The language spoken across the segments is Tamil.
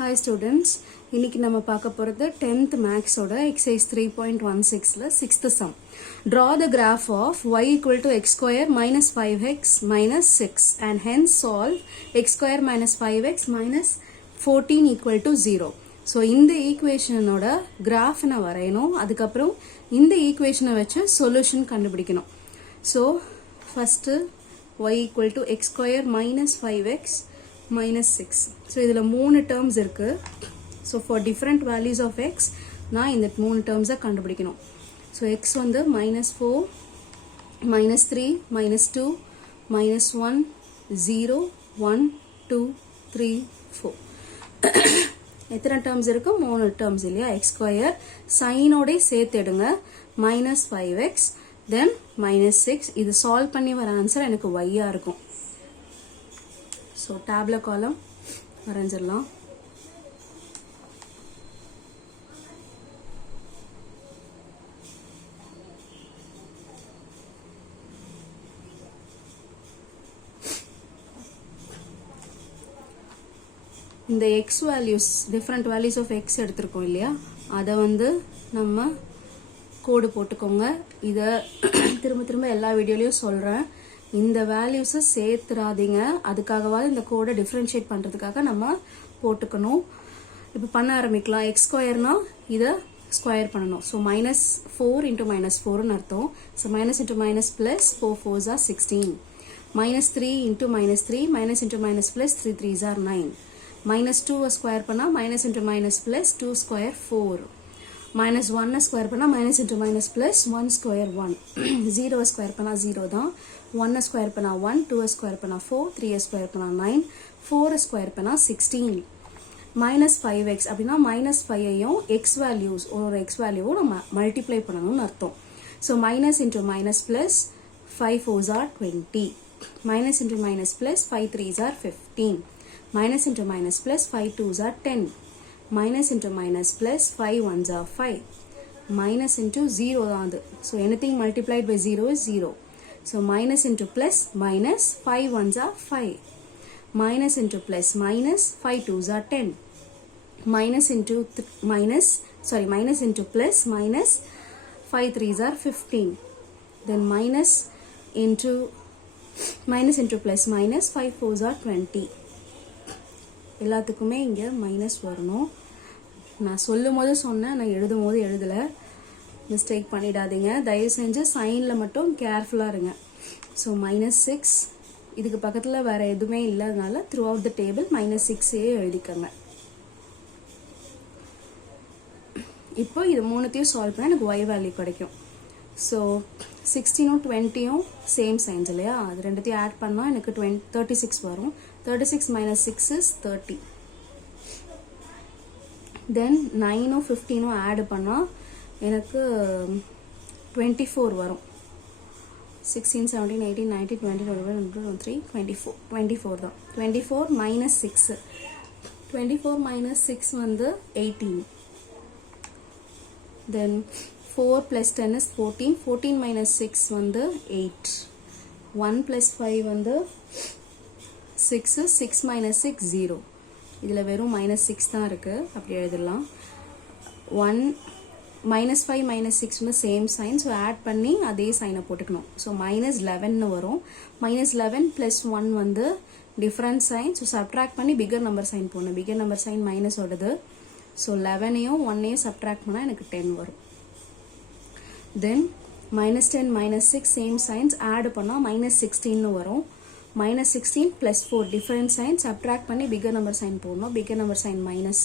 Hi students, இன்னைக்கு நம்ம பார்க்க போறது 10th maths ஓட exercise 3.16ல 6th sum. Draw the graph of y equal to x square minus 5x minus 6 and hence solve x square minus 5x minus 14 equal to 0. So இந்த ஈக்குவேஷனோட graph நான் வரையணும். அதுக்கப்புறம் இந்த ஈக்குவேஷனை வச்சு சொல்யூஷன் கண்டுபிடிக்கணும். So first y equal to x square minus 5x minus 6. So இதில் 3 terms இருக்கு. So for different values of x நான் இந்த 3 terms கண்டுபிடிக்கணும். So x வந்து minus 4, minus 3, minus 2, minus 1, 0, 1, 2, 3, 4. எத்தனை terms இருக்கு? 3 terms இல்லையா? x square சைனோட சேர்த்து எடுங்க. minus 5x then minus 6. இது சால்வ் பண்ணி வர ஆன்சர் எனக்கு y இருக்கும். So tabular column வரைஞ்சிடலாம். இந்த x values different values of x எடுத்திருக்கோம் இல்லையா, அதை வந்து நம்ம கோடு போட்டுக்கோங்க. இதை திரும்ப எல்லா வீடியோலையும் சொல்கிறேன். இந்த வேல்யூஸை சேர்த்துறாதீங்க, அதுக்காகவாது இந்த கோடை டிஃப்ரென்ஷியேட் பண்ணுறதுக்காக நம்ம போட்டுக்கணும். இப்போ பண்ண ஆரம்பிக்கலாம். எக்ஸ் ஸ்கொயர்னா இதை ஸ்கொயர் பண்ணணும். ஸோ minus 4 into minus 4ன்னு அர்த்தம். So minus into minus plus 4 4s are 16. minus 3 into minus 3 minus into minus plus 3 3s are 9. minus 2 square பண்ணால் minus into minus plus 2 square 4. minus 1 square பண்ணால் minus into minus plus 1 square 1. 0 square பண்ணால் 0 தான். 1 ஸ்கொயர் பண்ணால் 1, 2 ஸ்கொயர் பண்ணால் 4, 3 ஸ்கொயர் பண்ணால் 9, 4 ஸ்கொயர் பண்ணால் 16. minus 5x அப்படின்னா minus 5ஐயும் x values ஒரு x வேல்யூவும் நம்ம மல்டிப்ளை பண்ணணும்னு அர்த்தம். So minus into minus plus 5 4s are 20. minus into minus plus 5 3s are 15. minus into minus plus 5 2s are 10. minus into minus plus 5 1s are 5. minus into 0 தான் அது. So anything multiplied by 0 is 0. So minus into plus minus 5 1s are 5. minus into plus minus 5 2s are 10. minus into minus plus minus 5 3s are 15. Then minus into plus minus 5 4s are 20. எல்லாத்துக்குமே இங்கே மைனஸ் வரணும். நான் சொல்லும் போது சொன்னேன், நான் எழுதும் போது எழுதலை. மிஸ்டேக் பண்ணிடாதீங்க தயவு செஞ்சு. சைனில் மட்டும் கேர்ஃபுல்லாக இருங்க. ஸோ மைனஸ் 6 இதுக்கு பக்கத்தில் வேறு எதுவுமே இல்லாதனால through out the table minus 6 எழுதிக்கோங்க. இப்போ இது மூணுத்தையும் சால்வ் பண்ணால் எனக்கு y வேல்யூ கிடைக்கும். ஸோ 16ம் 20யும் சேம் சைன்ஸ் இல்லையா, அது ரெண்டுத்தையும் ஆட் பண்ணால் எனக்கு 36 வரும். 36 minus 6 is 30. தென் 9ம் 15ம் ஆட் பண்ணால் எனக்கு 24 வரும். 16 17 18 19 20 21 23 24 24 தான். 24 minus 6 24 minus 6 வந்து 18. தென் 4 plus 10 is 14. 14 minus 6 வந்து 8. 1 plus 5 வந்து 6. 6 minus 6 0. இதில் வெறும் minus 6 தான் இருக்குது, அப்படி எழுதலாம். 1 minus 5 minus 6 வந்து சேம் சைன். ஸோ ஆட் பண்ணி அதே சைனை போட்டுக்கணும். ஸோ minus 11ன்னு வரும். minus 11 plus 1 வந்து டிஃப்ரெண்ட் சைன். ஸோ சப்ட்ராக்ட் பண்ணி பிகர் நம்பர் சைன் போடணும். பிகர் நம்பர் சைன் மைனஸ் ஓடுது. ஸோ 11ஐயும் 1ஐயும் சப்ட்ராக்ட் பண்ணால் எனக்கு 10 வரும். Then minus 10 minus 6 same signs add பண்ணால் minus 16ன்னு வரும். minus 16 plus 4 different sign subtract பண்ணி bigger number sign போடணும். bigger number sign minus.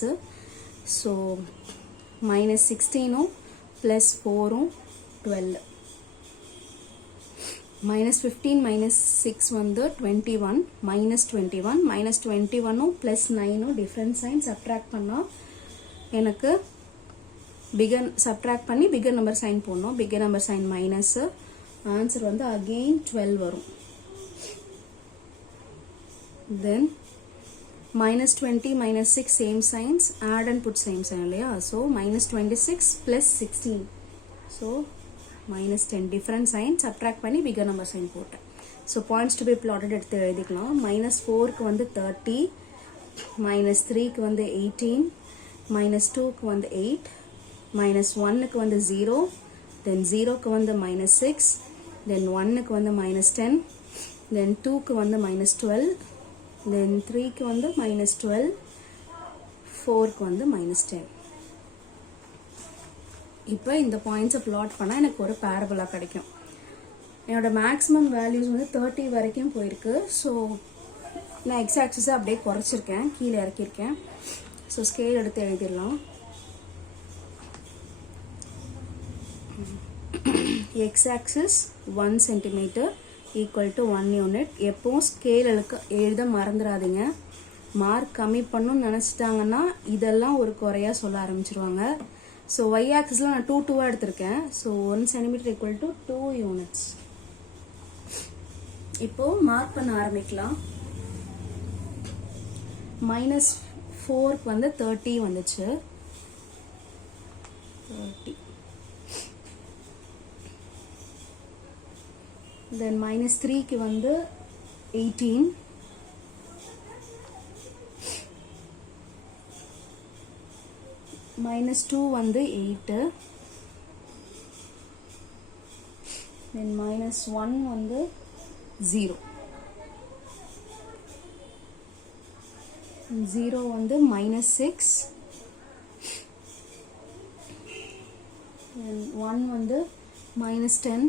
so minus 16 plus 4 12. minus 15 minus 6 வந்து 21 minus 21 minus 21 plus 9 different sign subtract பண்ணா எனக்கு bigger subtract பண்ணி bigger number sign போடணும். bigger number sign minus. Answer வந்து again 12 வரும். then minus 20 minus 6 same signs, add and put same sign இல்லையா. so minus 26 plus 16. so minus 10 different sign subtract பண்ணி bigger number sign போட்டேன். so points to be plotted எடுத்து எழுதிக்கலாம். minus 4க்கு வந்து 30, minus 3க்கு வந்து 18, minus 2க்கு வந்து 8, minus 1க்கு வந்து 0, then 0க்கு வந்து minus 6, then 1க்கு வந்து minus 10, then 2க்கு வந்து minus 12, then 3க்கு வந்து minus 12, 4க்கு வந்து minus 10. இப்போ இந்த பாயிண்ட்ஸை பிளாட் பண்ணால் எனக்கு ஒரு பேரபோலா கிடைக்கும். என்னோட மேக்ஸிமம் வேல்யூஸ் வந்து 30 வரைக்கும் போயிருக்கு. ஸோ நான் எக்ஸ் ஆக்சிஸை அப்படியே குறைச்சிருக்கேன், கீழே இறக்கியிருக்கேன். ஸோ ஸ்கேல் எடுத்து எழுதிடலாம். X axis 1 centimetre equal to 1 unit. எப்போவும் ஸ்கேல் எழுத மறந்துடாதீங்க. மார்க் கம்மி பண்ணணும்னு நினச்சிட்டாங்கன்னா இதெல்லாம் ஒரு குறையாக சொல்ல ஆரம்பிச்சிருவாங்க. ஸோ ஒய் ஆக்சிஸில் நான் 2 எடுத்திருக்கேன். So 1 centimetre equal to 2 units. இப்போ மார்க் பண்ண ஆரம்பிக்கலாம். -4க்கு வந்து 30 வந்துச்சு. 30. தென் -3க்கு வந்து 18, -2 வந்து 8, தென் -1 வந்து 0, 0 வந்து -6, then 1 வந்து -10,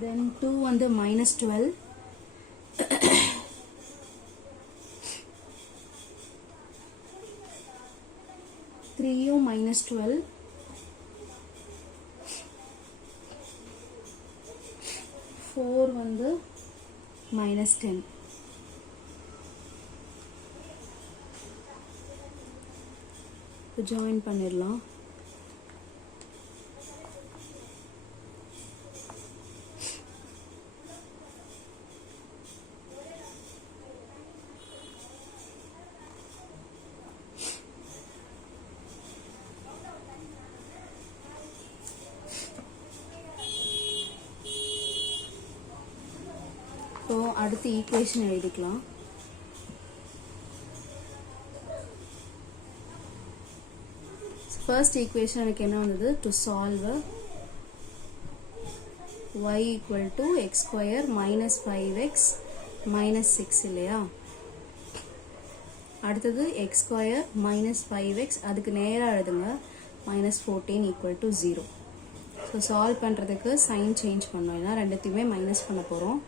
then 2 வந்து -12, 3யும் -12, 4 வந்து -10. இப்போ ஜாயின் பண்ணிடலாம். ஸோ அடுத்து ஈக்குவேஷன் எழுதிக்கலாம். ஃபர்ஸ்ட் ஈக்குவேஷன் எனக்கு என்ன வந்தது? To solve y equal to X square -5x -6 இல்லையா? அடுத்தது எக்ஸ் ஸ்கொயர் -5x, அதுக்கு நேராக எழுதுங்க, -14 ஈக்குவல் டு 0. ஸோ சால்வ் பண்ணுறதுக்கு சைன் சேஞ்ச் பண்ணோம், ஏன்னா ரெண்டுத்தையுமே மைனஸ் பண்ண போகிறோம்.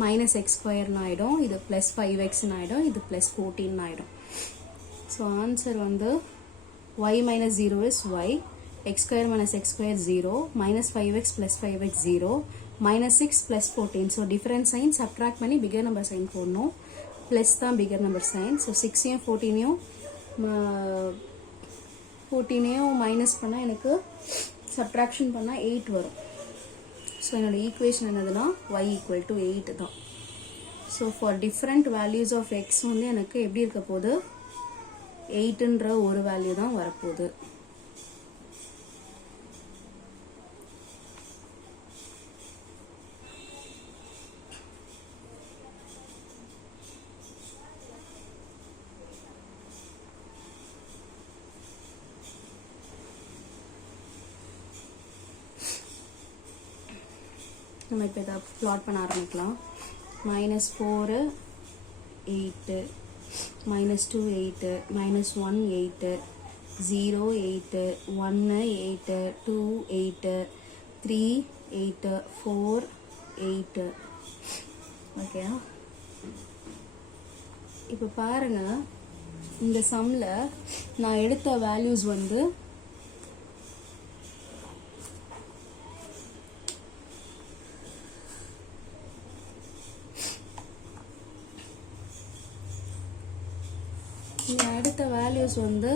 -x ஸ்கொயர்னு ஆகிடும், இது +5xன்னு ஆகிடும், இது +14 ஆகிடும். ஸோ ஆன்சர் வந்து y minus 0 is y, x square minus x square 0, -5x + 5x 0, -6 + 14. So difference sign subtract பண்ணி பிகர் நம்பர் சைன் போடணும். ப்ளஸ் தான் பிகர் நம்பர் சைன். ஸோ 6ஐயும் 14ஐயும் மைனஸ் பண்ணால் எனக்கு சப்ட்ராக்ஷன் பண்ணால் 8 வரும். ஸோ என்னோட ஈக்குவேஷன் என்னதுன்னா y ஈக்குவல் டு 8 தான். So for different values of x வந்து எனக்கு எப்படி இருக்க போகுது? 8ன்ற ஒரு வேல்யூ தான் வரப்போகுது. நம்ம இப்போ இதை ப்ளாட் பண்ண ஆரம்பிக்கலாம். -4 8, -2 8, -1 8, 0 8, 1 8, 2 8, 3 8, 4 8. ஓகே, இப்போ பாருங்க, இந்த சம்மில் நான் எடுத்த வேல்யூஸ் வந்து அடுத்த வேல்யூஸ் வந்து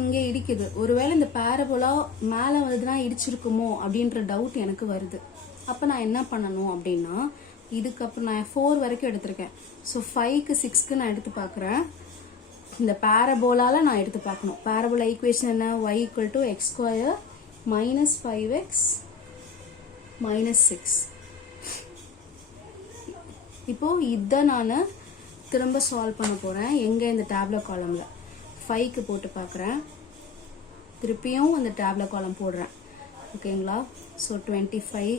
இங்கே இடிக்குது. ஒருவேளை இந்த பேரபோலா மேலே வந்துதுன்னா இடிச்சிருக்குமோ அப்படின்ற டவுட் எனக்கு வருது. அப்போ நான் என்ன பண்ணணும் அப்படின்னா, இதுக்கப்புறம் நான் 4 வரைக்கும் எடுத்திருக்கேன். ஸோ 5க்கு 6க்கு நான் எடுத்து பார்க்குறேன். இந்த பேரபோலால நான் எடுத்து பார்க்கணும். பேரபோலா ஈக்குவேஷன் என்ன? y equal to X square -5x -6. இப்போ இதை நான் திரும்ப சால்வ் பண்ண போகிறேன். எங்கே? இந்த டேப்லெட் காலமில் 5க்கு போட்டு பார்க்குறேன். திருப்பியும் அந்த டேப்லெட் காலம் போடுறேன். ஓகேங்களா? ஸோ 25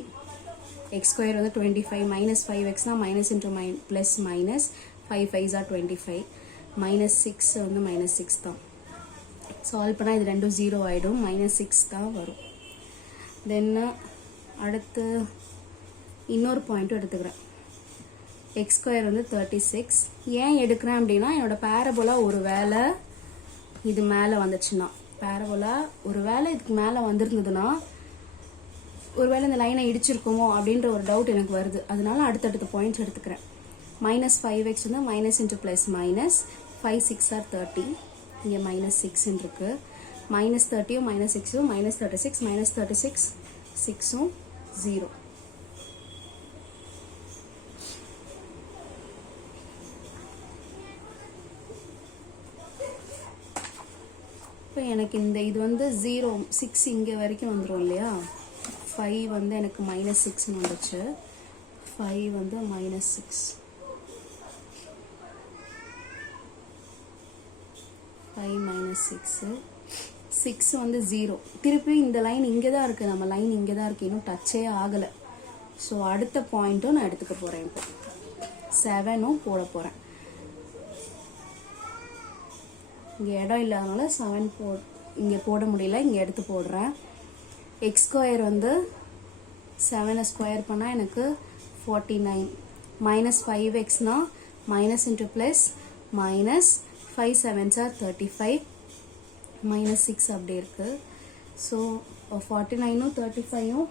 x² வந்து 25 -5xனா minus into plus minus 5 5s are 25 -6 வந்து -6 தான். சால்வ் பண்ணால் இது ரெண்டும் 0 ஆகிடும். -6 தான் வரும். தென் அடுத்து இன்னொரு பாயிண்ட்டும் எடுத்துக்கிறேன். x² வந்து 36. ஏன் எடுக்கிறேன் அப்படின்னா என்னோட பேரபோலா ஒரு வேளை இது மேலே வந்துச்சுன்னா, பேரபோலா ஒரு வேளை இதுக்கு மேலே வந்திருந்ததுன்னா ஒருவேளை இந்த லைனை இடிச்சிருக்குமோ அப்படின்ற ஒரு டவுட் எனக்கு வருது. அதனால அடுத்தடுத்த பாயிண்ட்ஸ் எடுத்துக்கிறேன். -5x வந்து minus into plus minus 5 6 are 30. இங்கே -6 இருக்கு. -30யும் -6ம் -36 -36 6ம் 0. இப்போ எனக்கு இந்த இது வந்து 0 6 இங்கே வரைக்கும் வந்துடும் இல்லையா? 5 வந்து எனக்கு -6ன்னு வந்துச்சு. 5 வந்து -6, 5 -6, 6 வந்து 0. திருப்பி இந்த லைன் இங்கே தான் இருக்குது. நம்ம லைன் இங்கே தான் இருக்குது, இன்னும் டச்சே ஆகலை. ஸோ அடுத்த பாயிண்ட்டும் நான் எடுத்துக்க போகிறேன். இப்போ 7ம் போட போகிறேன். இங்கே இடம் இல்லாதனால 7 இங்கே போட முடியல, இங்கே எடுத்து போடுறேன். x² வந்து 7 ஸ்கொயர் பண்ணால் எனக்கு 49. -5xனா minus into plus minus 5 7s are 35 -6 அப்படி இருக்கு. ஸோ 49ம் 35ம்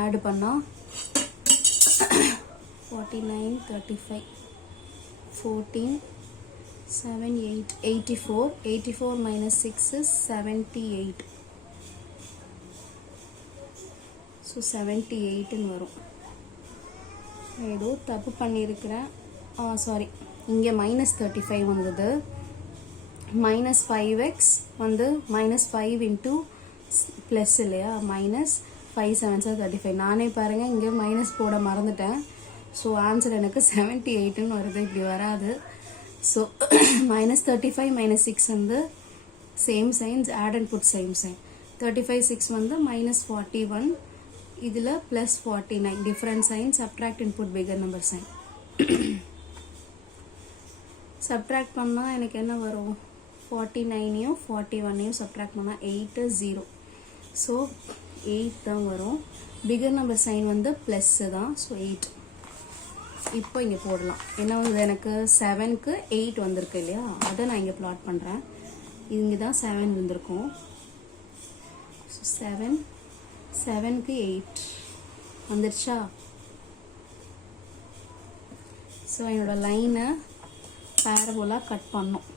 ஆட் பண்ணால் 49 35 14 7 8 84. 84 minus 6 is 78. ஸோ 78ன்னு வரும். ஏதோ தப்பு பண்ணியிருக்கிறேன். சாரி, இங்கே -35 வந்தது. -5x வந்து -5 இன்ட்டு ப்ளஸ் இல்லையா? -5 7s are 35. நானே பாருங்கள் இங்கே மைனஸ் போட மறந்துட்டேன். ஸோ ஆன்சர் எனக்கு 78ன்னு வருது. இப்படி வராது. ஸோ -35 -6 வந்து same signs, add and put same sign. 35 6 வந்து -41, இதில் +49 different sign. Subtract and put bigger number sign. Subtract பண்ணால் எனக்கு என்ன வரும்? 49யும் 41யும் சப்ட்ராக்ட் பண்ணால் 8 0. ஸோ 8 தான் வரும். பிகர் நம்பர் சைன் வந்து ப்ளஸ் தான். ஸோ 8. இப்போ இங்கே போடலாம். என்ன வந்து எனக்கு 7க்கு 8 வந்திருக்கு இல்லையா? அதை நான் இங்கே பிளாட் பண்ணுறேன். இங்கே தான் 7 வந்திருக்கும். ஸோ 7க்கு 8 வந்துருச்சா? ஸோ என்னோட லைனை பேரபோலாக கட் பண்ணோம்.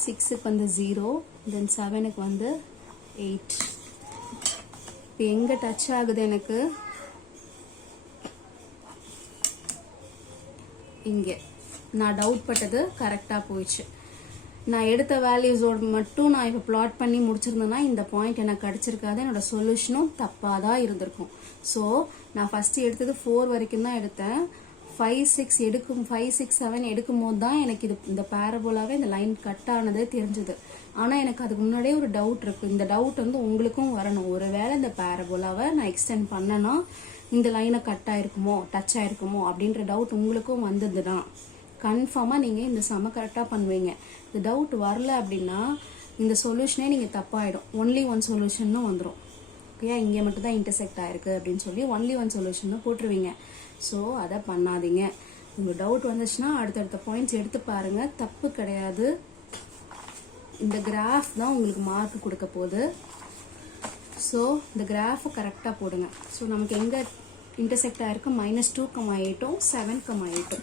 6க்கு வந்து 0, தென் 7க்கு வந்து 8. இப்போ எங்கே டச் ஆகுது எனக்கு? இங்கே நான் டவுட் பட்டது கரெக்டாக போயிடுச்சு. நான் எடுத்த வேல்யூஸோடு மட்டும் நான் இப்போ பிளாட் பண்ணி முடிச்சிருந்தேன்னா இந்த பாயிண்ட் எனக்கு கிடச்சிருக்காது. என்னோட சொல்யூஷனும் தப்பாக தான் இருந்திருக்கும். ஸோ நான் ஃபஸ்ட்டு எடுத்தது 4 வரைக்கும் தான் எடுத்தேன். 5 6 7 எடுக்கும் போது தான் எனக்கு இந்த பேரபோலாவே இந்த லைன் கட் ஆனதே தெரிஞ்சது. ஆனால் எனக்கு அதுக்கு முன்னாடியே ஒரு டவுட் இருக்குது. இந்த டவுட் வந்து உங்களுக்கும் வரணும். ஒருவேளை இந்த பேரபோலாவை நான் எக்ஸ்டெண்ட் பண்ணேன்னா இந்த லைனை கட் ஆயிருக்குமோ, டச் ஆயிருக்குமோ அப்படின்ற டவுட் உங்களுக்கும் வந்ததுன்னா கன்ஃபார்மாக நீங்கள் இந்த சம கரெக்டாக பண்ணுவீங்க. இந்த டவுட் வரல அப்படின்னா இந்த சொல்யூஷனே நீங்கள் தப்பாயிடும். ஒன்லி ஒன் சொல்யூஷன்னு வந்துடும். ஓகே, இங்கே மட்டும் தான் இன்டர்செக்ட் ஆயிருக்கு அப்படின்னு சொல்லி ஒன்லி ஒன் சொல்யூஷன்னு போட்டுருவீங்க. ஸோ அதை பண்ணாதீங்க. உங்கள் டவுட் வந்துச்சுன்னா அடுத்தடுத்த பாயிண்ட்ஸ் எடுத்து பாருங்கள், தப்பு கிடையாது. இந்த கிராஃப் தான் உங்களுக்கு மார்க் கொடுக்க போகுது. ஸோ இந்த கிராஃபை கரெக்டாக போடுங்க. ஸோ நமக்கு எங்கே இன்டர்செக்ட் ஆயிருக்கு? -2, 8, 7, 8.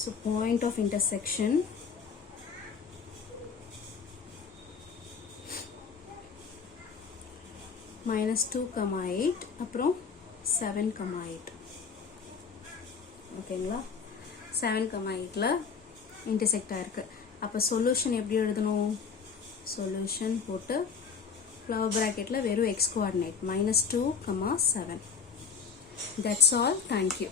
ஸோ பாயிண்ட் ஆஃப் இன்டர்செக்ஷன் -2, 8 அப்புறம் 7, 8. ஓகேங்களா? 7, 8ல இன்டர்செக்ட் ஆயிருக்கு. அப்போ சொல்யூஷன் எப்படி எழுதணும்? சொல்யூஷன் போட்டு ஃப்ளவர் ப்ராக்கெட்டில் வெறும் X coordinate -2, 7. That's all. Thank you.